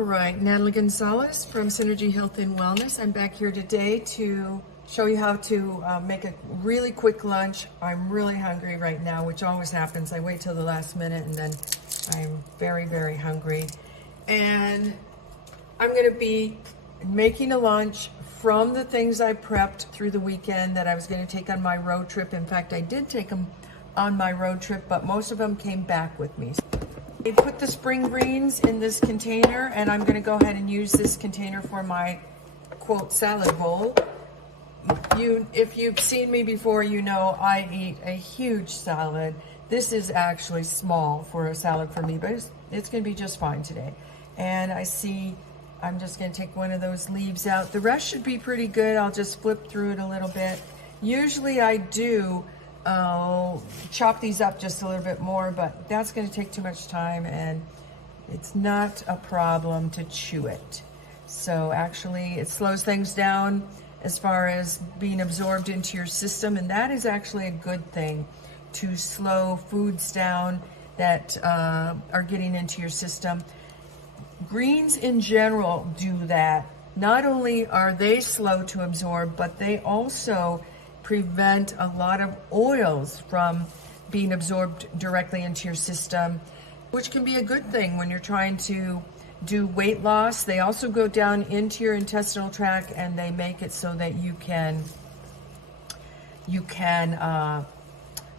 All right, Natalie Gonzalez from Synergy Health and Wellness. I'm back here today to show you how to make a really quick lunch. I'm really hungry right now, which always happens. I wait till the last minute and then I'm very, very hungry. And I'm gonna be making a lunch from the things I prepped through the weekend that I was gonna take on my road trip. In fact, I did take them on my road trip, but most of them came back with me. I put the spring greens in this container, and I'm going to go ahead and use this container for my quote salad bowl. If you've seen me before, you know I eat a huge salad. This is actually small for a salad for me, but it's going to be just fine today. And I'm just going to take one of those leaves out. The rest should be pretty good. I'll just flip through it a little bit. Usually I do chop these up just a little bit more, but that's going to take too much time, and it's not a problem to chew it. So actually it slows things down as far as being absorbed into your system, and that is actually a good thing, to slow foods down that are getting into your system. Greens in general do that. Not only are they slow to absorb, but they also prevent a lot of oils from being absorbed directly into your system, which can be a good thing when you're trying to do weight loss. They also go down into your intestinal tract, and they make it so that you can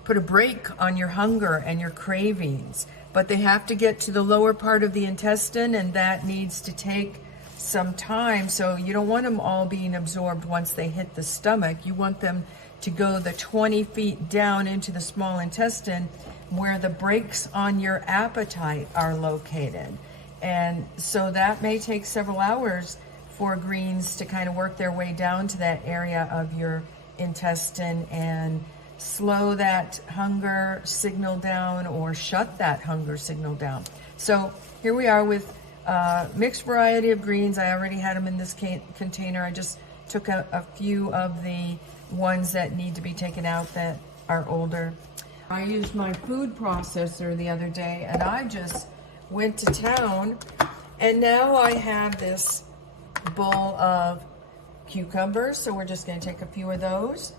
put a brake on your hunger and your cravings. But they have to get to the lower part of the intestine, and that needs to take some time. So you don't want them all being absorbed once they hit the stomach. You want them to go the 20 feet down into the small intestine, where the brakes on your appetite are located. And so that may take several hours for greens to kind of work their way down to that area of your intestine and slow that hunger signal down or shut that hunger signal down. So here we are with mixed variety of greens. I already had them in this container. I just took a few of the ones that need to be taken out that are older. I used my food processor the other day, and I just went to town, and now I have this bowl of cucumbers. So we're just going to take a few of those,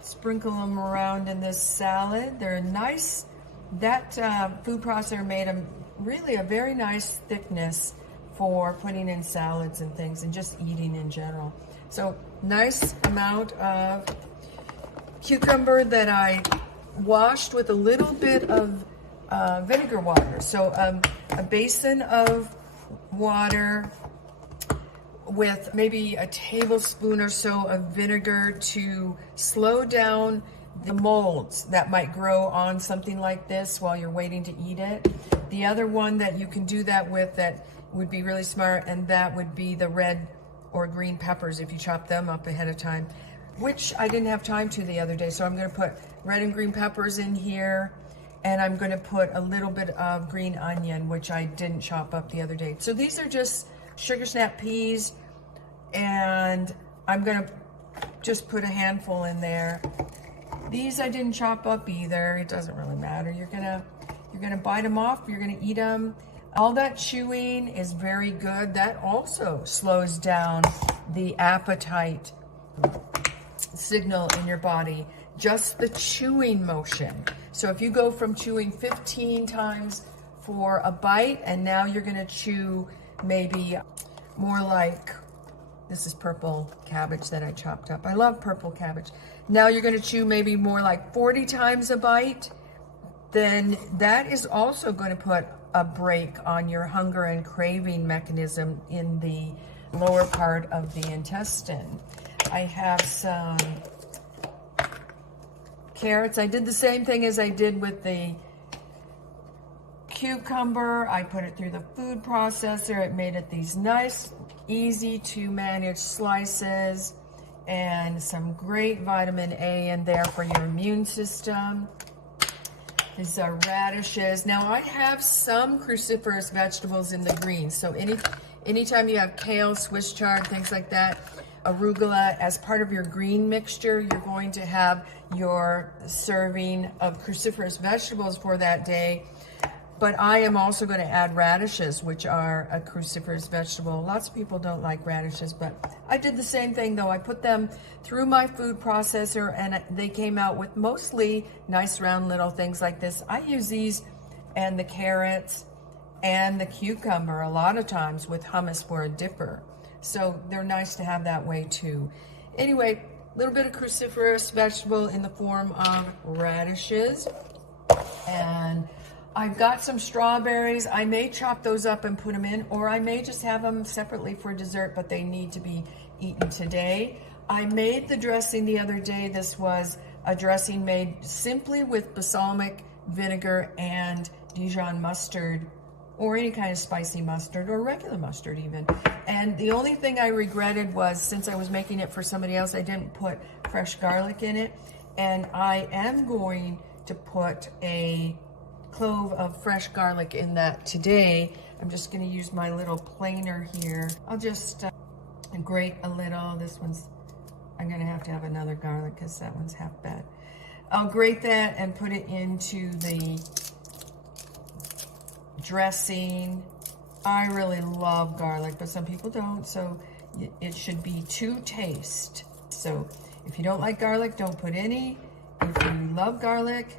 sprinkle them around in this salad. They're nice. That food processor made them really a very nice thickness for putting in salads and things, and just eating in general. So nice amount of cucumber that I washed with a little bit of vinegar water. So a basin of water with maybe a tablespoon or so of vinegar to slow down the molds that might grow on something like this while you're waiting to eat it. The other one that you can do that with that would be really smart, and that would be the red or green peppers if you chop them up ahead of time, which I didn't have time to the other day. So I'm going to put red and green peppers in here, and I'm going to put a little bit of green onion, which I didn't chop up the other day. So these are just sugar snap peas, and I'm going to just put a handful in there. These I didn't chop up either. It doesn't really matter. You're gonna bite them off. You're gonna eat them. All that chewing is very good. That also slows down the appetite signal in your body. Just the chewing motion. So if you go from chewing 15 times for a bite, and now you're gonna chew maybe more like, this is purple cabbage that I chopped up. I love purple cabbage. Now you're gonna chew maybe more like 40 times a bite, then that is also going to put a brake on your hunger and craving mechanism in the lower part of the intestine. I have some carrots. I did the same thing as I did with the cucumber. I put it through the food processor. It made it these nice, easy to manage slices, and some great vitamin A in there for your immune system. These are radishes. Now I have some cruciferous vegetables in the greens. So anytime you have kale, Swiss chard, things like that, arugula, as part of your green mixture, you're going to have your serving of cruciferous vegetables for that day. But I am also going to add radishes, which are a cruciferous vegetable. Lots of people don't like radishes, but I did the same thing though. I put them through my food processor and they came out with mostly nice round little things like this. I use these and the carrots and the cucumber a lot of times with hummus for a dipper. So they're nice to have that way too. Anyway, a little bit of cruciferous vegetable in the form of radishes. And I've got some strawberries. I may chop those up and put them in, or I may just have them separately for dessert, but they need to be eaten today. I made the dressing the other day. This was a dressing made simply with balsamic vinegar and Dijon mustard, or any kind of spicy mustard, or regular mustard even. And the only thing I regretted was, since I was making it for somebody else, I didn't put fresh garlic in it. And I am going to put a clove of fresh garlic in that today. I'm just going to use my little planer here. I'll just grate a little. This one's, I'm going to have another garlic because that one's half bad. I'll grate that and put it into the dressing. I really love garlic, but some people don't, so it should be to taste. So if you don't like garlic, don't put any. If you love garlic,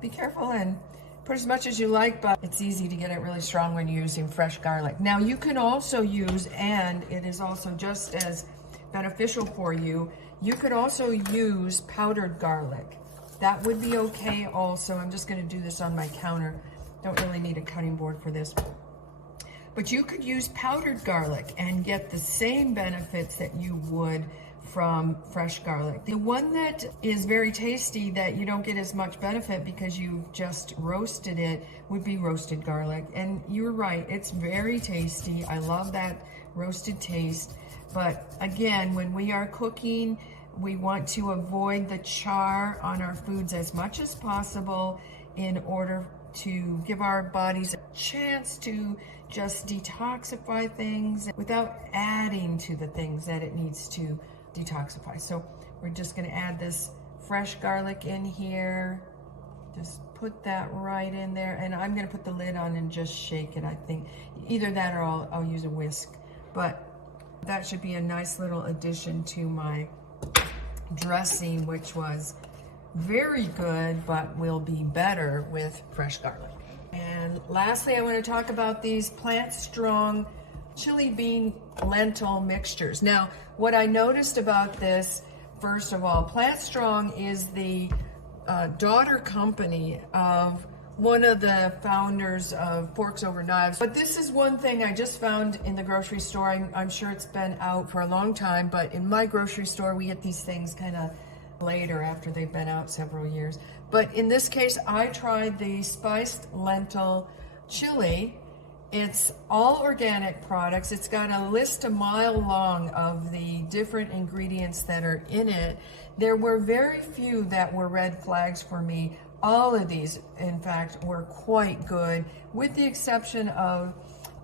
be careful and put as much as you like, but it's easy to get it really strong when you're using fresh garlic. Now you can also use, and it is also just as beneficial for you, you could also use powdered garlic. That would be okay also. I'm just going to do this on my counter. Don't really need a cutting board for this. But you could use powdered garlic and get the same benefits that you would from fresh garlic. The one that is very tasty that you don't get as much benefit because you've just roasted it would be roasted garlic. And you're right, it's very tasty. I love that roasted taste. But again, when we are cooking, we want to avoid the char on our foods as much as possible in order to give our bodies a chance to just detoxify things without adding to the things that it needs to detoxify. So we're just going to add this fresh garlic in here. Just put that right in there, and I'm going to put the lid on and just shake it. I think either that or I'll use a whisk, but that should be a nice little addition to my dressing, which was very good but will be better with fresh garlic. And lastly, I want to talk about these Plant Strong chili bean lentil mixtures. Now, what I noticed about this, first of all, Plant Strong is the daughter company of one of the founders of Forks Over Knives. But this is one thing I just found in the grocery store. I'm sure it's been out for a long time, but in my grocery store, we get these things kind of later after they've been out several years. But in this case, I tried the spiced lentil chili. It's all organic products. It's got a list a mile long of the different ingredients that are in it. There were very few that were red flags for me. All of these, in fact, were quite good, with the exception of,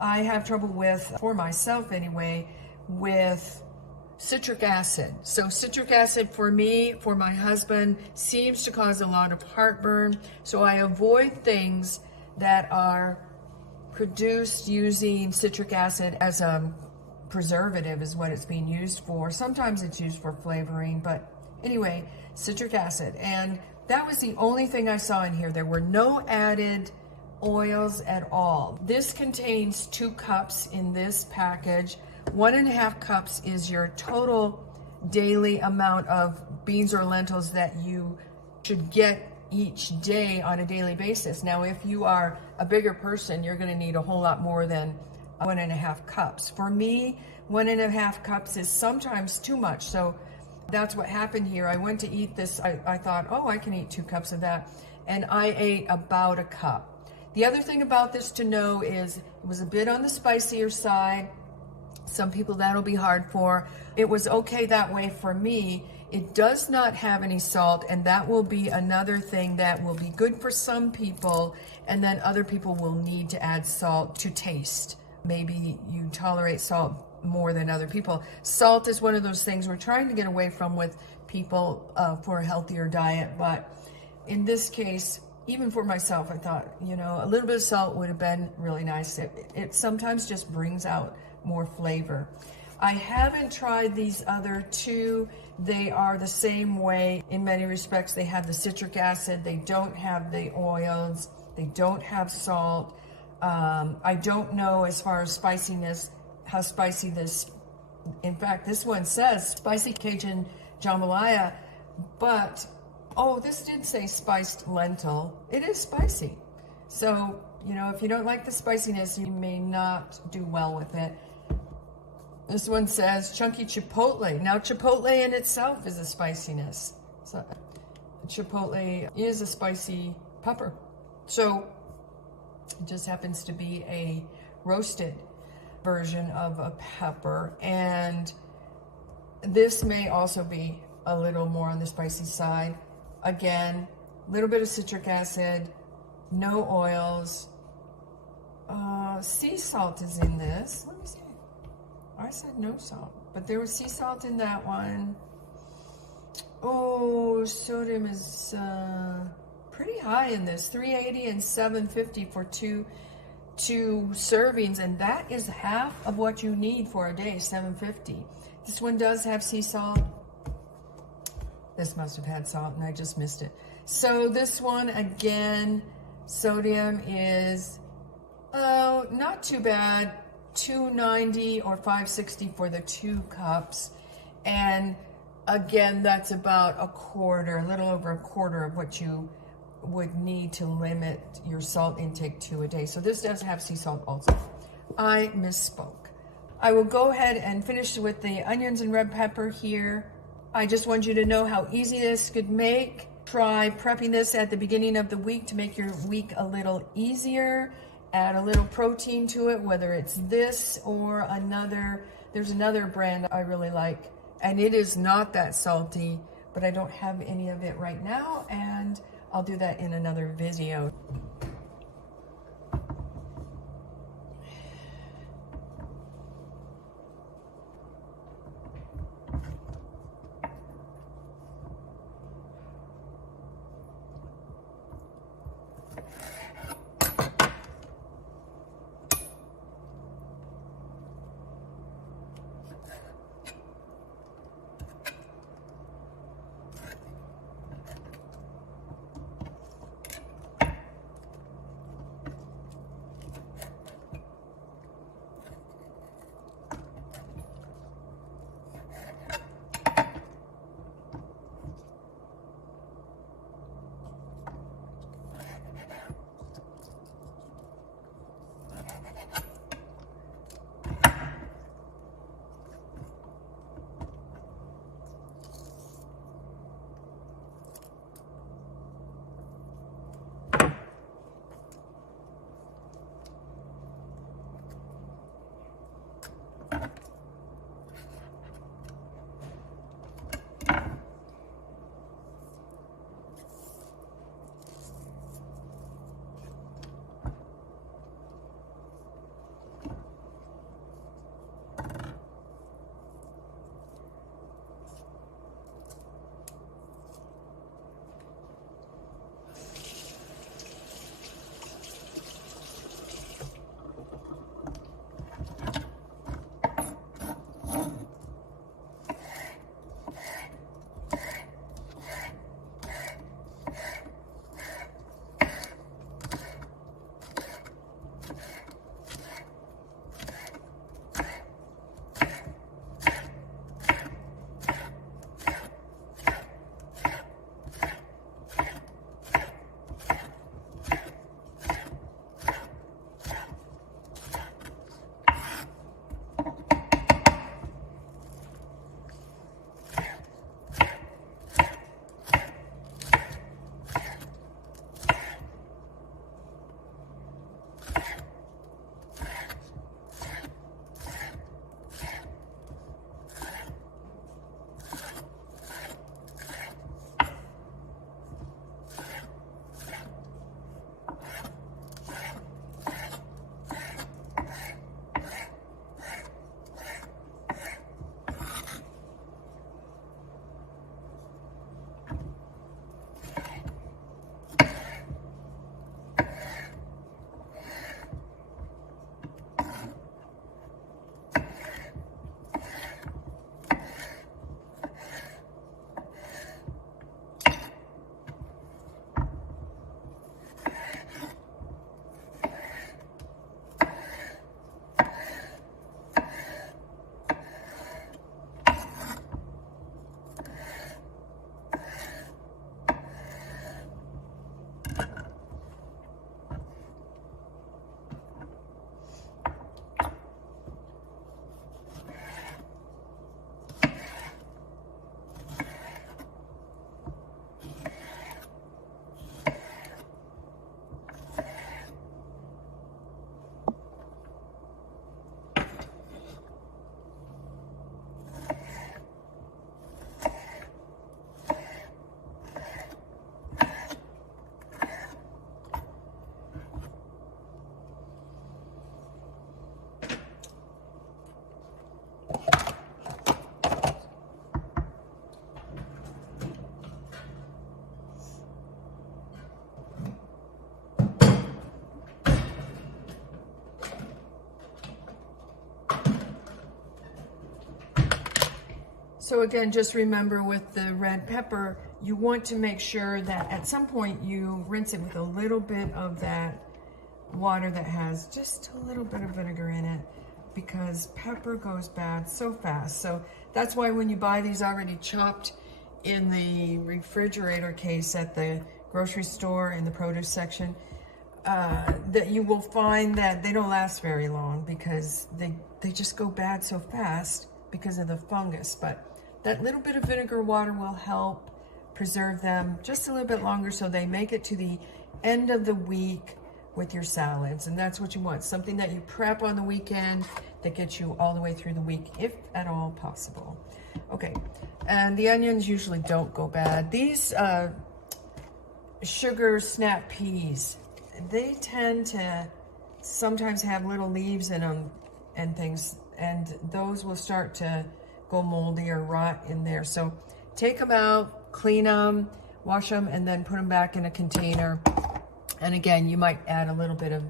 I have trouble with, for myself anyway, with citric acid. So citric acid for me, for my husband, seems to cause a lot of heartburn. So I avoid things that are produced using citric acid as a preservative is what it's being used for. Sometimes it's used for flavoring, but anyway, citric acid. And that was the only thing I saw in here. There were no added oils at all. This contains 2 cups in this package. 1.5 cups is your total daily amount of beans or lentils that you should get each day on a daily basis. Now, if you are a bigger person, you're going to need a whole lot more than 1.5 cups. For me, 1.5 cups is sometimes too much. So that's what happened here. I went to eat this. I thought, oh, I can eat 2 cups of that. And I ate about a cup. The other thing about this to know is it was a bit on the spicier side. Some people that'll be hard for. It was okay that way for me. It does not have any salt, and that will be another thing that will be good for some people, and then other people will need to add salt to taste. Maybe you tolerate salt more than other people. Salt is one of those things we're trying to get away from with people for a healthier diet, but in this case, even for myself, I thought, you know, a little bit of salt would have been really nice. It sometimes just brings out more flavor. I haven't tried these other two. They are the same way in many respects. They have the citric acid. They don't have the oils. They don't have salt. I don't know as far as spiciness, how spicy this, in fact, this one says spicy Cajun jambalaya, but oh, this did say spiced lentil. It is spicy. So, you know, if you don't like the spiciness, you may not do well with it. This one says chunky chipotle. Now, chipotle in itself is a spiciness. So, chipotle is a spicy pepper. So, it just happens to be a roasted version of a pepper. And this may also be a little more on the spicy side. Again, a little bit of citric acid, no oils. Sea salt is in this. Let me see. I said no salt, but there was sea salt in that one. Oh, sodium is pretty high in this, 380 and 750 for two servings, and that is half of what you need for a day, 750. This one does have sea salt. This must have had salt and I just missed it. So this one, again, sodium is not too bad, 290 or 560 for the 2 cups. And again, that's about a quarter, a little over a quarter of what you would need to limit your salt intake to a day. So this does have sea salt also. I misspoke. I will go ahead and finish with the onions and red pepper here. I just want you to know how easy this could make. Try prepping this at the beginning of the week to make your week a little easier. Add a little protein to it, whether it's this or another. There's another brand I really like, and it is not that salty, but I don't have any of it right now, and I'll do that in another video. So again, just remember with the red pepper, you want to make sure that at some point you rinse it with a little bit of that water that has just a little bit of vinegar in it, because pepper goes bad so fast. So that's why when you buy these already chopped in the refrigerator case at the grocery store in the produce section, that you will find that they don't last very long, because they just go bad so fast because of the fungus. But that little bit of vinegar water will help preserve them just a little bit longer, so they make it to the end of the week with your salads. And that's what you want, something that you prep on the weekend that gets you all the way through the week, if at all possible. Okay, and the onions usually don't go bad. These sugar snap peas, they tend to sometimes have little leaves in them and things, and those will start to go moldy or rot in there. So take them out, clean them, wash them, and then put them back in a container. And again, you might add a little bit of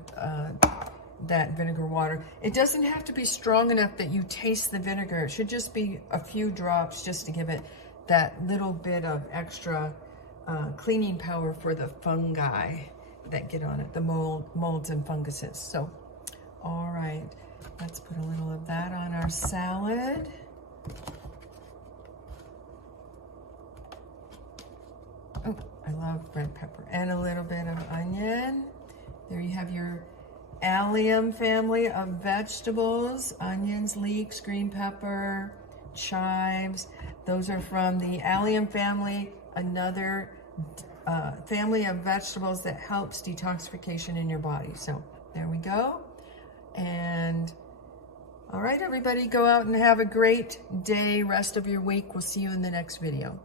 that vinegar water. It doesn't have to be strong enough that you taste the vinegar. It should just be a few drops, just to give it that little bit of extra cleaning power for the fungi that get on it, the molds and funguses. So, all right, let's put a little of that on our salad. Oh, I love red pepper. And a little bit of onion. There you have your allium family of vegetables: onions, leeks, green pepper, chives. Those are from the allium family, another family of vegetables that helps detoxification in your body. So there we go. And all right, everybody, go out and have a great day, rest of your week. We'll see you in the next video.